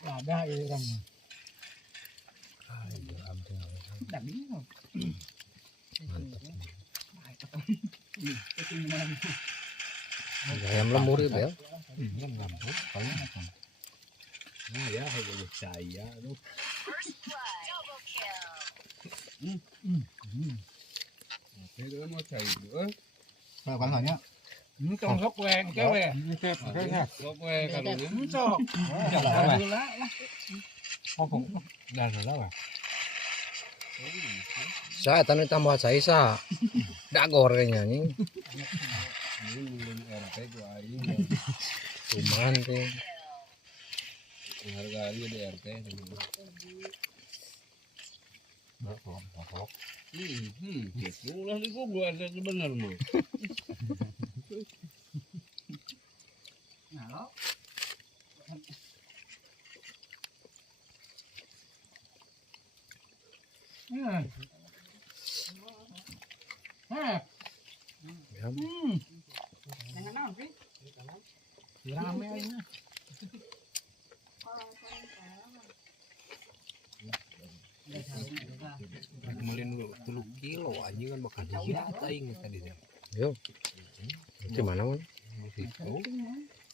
Ada orang. Ayam lemur ya, Bel. Nah ya, kalau saya tuh. Itu mau cari itu. Kalau hanya Ini tong gốc que kéo về. Gốc que kalau ini Cho. dan lah. Saya tadi tambah saya sa. Dak gorengnya nih. Ini belum RT gua ini. Cuman tuh. Harga hari di RT. Gitu lah di gua ada sebenarnya mah. Rame ini. Kemudian dulu 3 kilo aja kan bakal dia aing tadi dia. Yo. Di mana, Man? Itu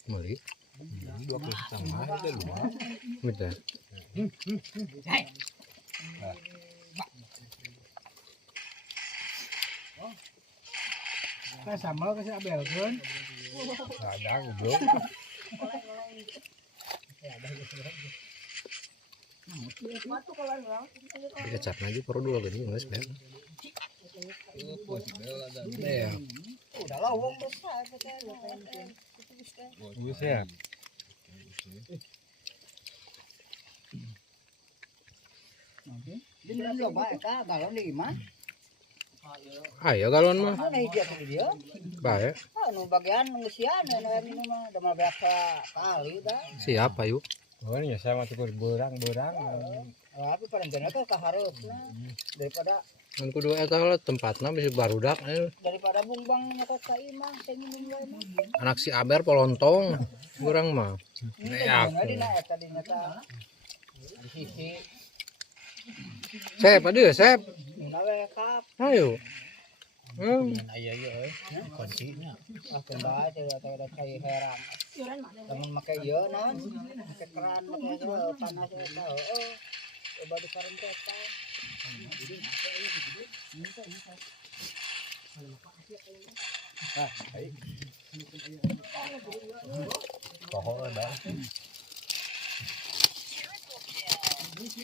Mali. 2,5 kilo itu dua. Gitu. Cái sầm mới cái sẽ bèo hơn. Ada goblok. Kecap lagi perlu dua gini guys, Bel. Ya. Udah lawang besar Buset. Dia juga baik kah galon di mana? Ayo galon mah. Mana dia tuh dia? Baik. Nu bagian ngeusian anu ini mah udah mah biasa kali dah. Siap ayo. Oh ini saya mah tuh berang-berang. Tapi paling bener teh kahareupeuna daripada Kan kudu eta lah tempatna bisa barudak daripada bungbang nyokot ka imah teh minum wae mah. anak si Aber polontong kurang mah. Ya, dina eta dina tah. Di sisi Sep aduh sep. dina we kap. Ayo. Aya euy. Kuncinya. Ah kembali teh eta ada cai heran. Lamun make ieu naon? Make keran make panas eta heueuh. Coba di karentetan.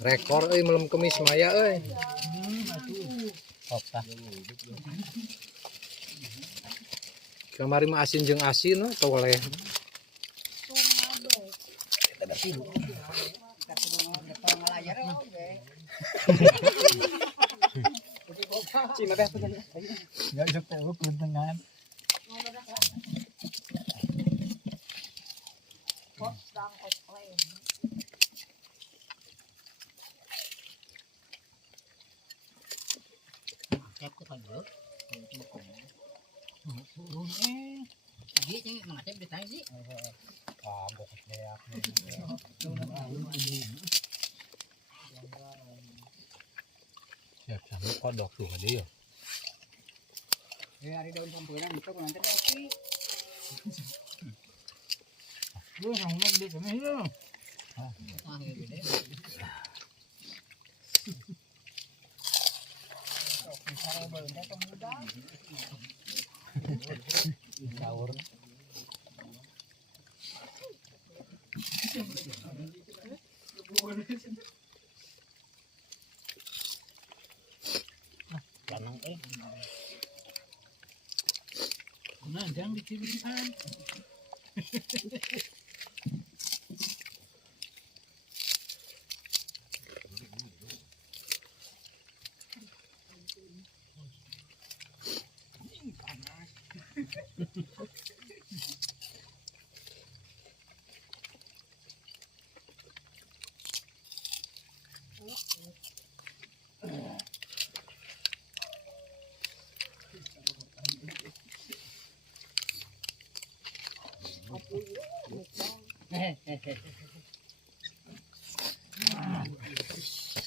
Rekor euy malam kemis maya euy. Kamari mah asin jeung asin toleh. Enggak bisa tahu keuntungan. Siap sama kodok tuh dia. Ya hari daun sampuran itu nanti lagi. Lu yang mau di sini lu. Sahur. Lanang Nah, jangan dicirikan.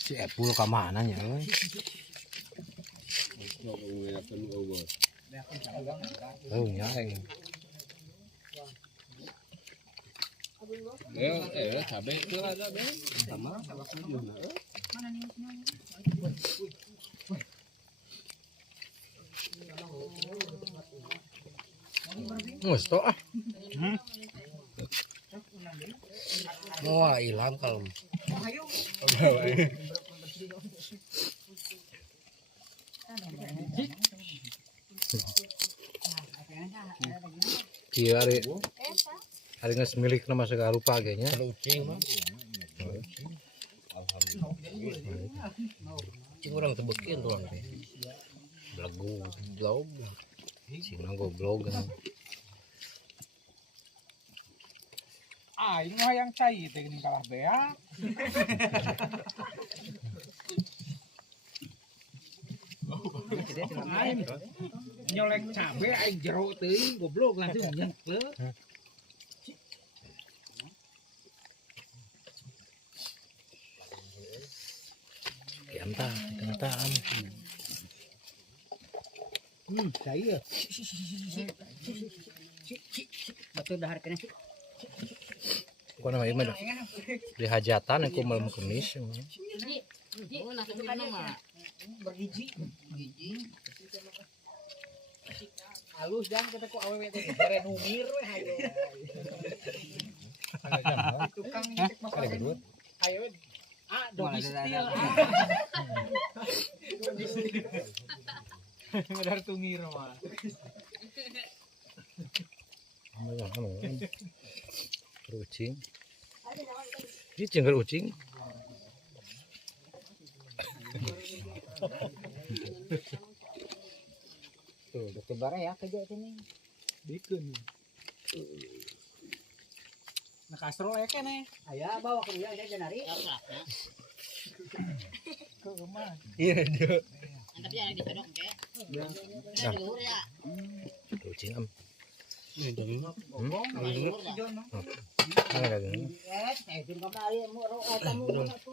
Si Epul ke mana nya euy? Oh nyaeng. Cabe itu ada be. Sama Gusto ah. Wah, hilang kalau. Iya hari nges milik nama segala rupa kayaknya. Cing orang tebekin tuh orang teh. Belagu blog. Cing goblok kan. Ini mah yang cai teh geuning kalah bea. Aing nyolek cabe aing jero teuing goblok langsung nyengkle. Kentaan. Cai ya. Betul dahar kena sih. Kau nama ini di hajatan aku malam kemis. Bergiji. Halus dan kata ku awewe teh jere numir we hayo. Tukang ngecek masalah ini. Hayo. Dogi stil. Ngadar tungir mah. Ucing. Ini cenggal ucing. Tuh, dokter bara ya kerja sini. Bikeun. Nah kastrol ya kene. Aya bawa ke dia aja jenari. Ke rumah. Iya dia. Tapi yang disodok ke. Nah. Luhur ya. Ucing am. Jon. Ada gini. Jun kembali mu tamu satu.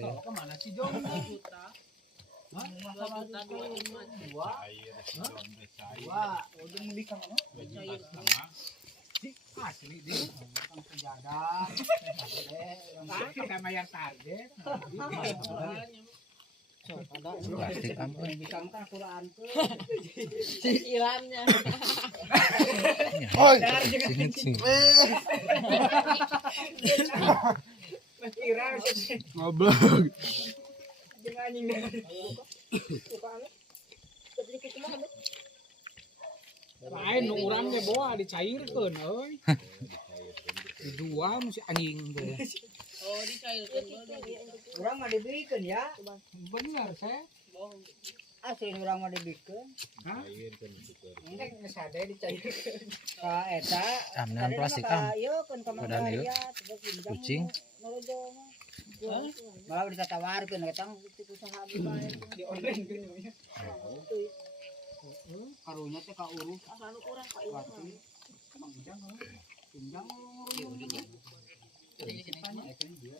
Ke mana sih Jon? Wah, udah beli kan mana? Asli di penjada. Kita bayar target. Plastik am. Bisa makan Quran tuh. Cicilannya. Oh, cing. Kira Goblok. dengan anjing. Lain nu urangnya bawa dicairkeun euy. Dua mesti anjing teh. Oh, dicairkeun Urang mah dibikeun ya. Bener saya. Asli urang mah dibikeun. Hah? Nek ngesade dicairkeun. Ka eta Amnan plastik am. Ieu kan ka Badan ieu. Kucing. Malah ditatawarkeun eta ti usaha bae di online geus. Karunya teh ka urus Anu urang ka ieu. pinjang.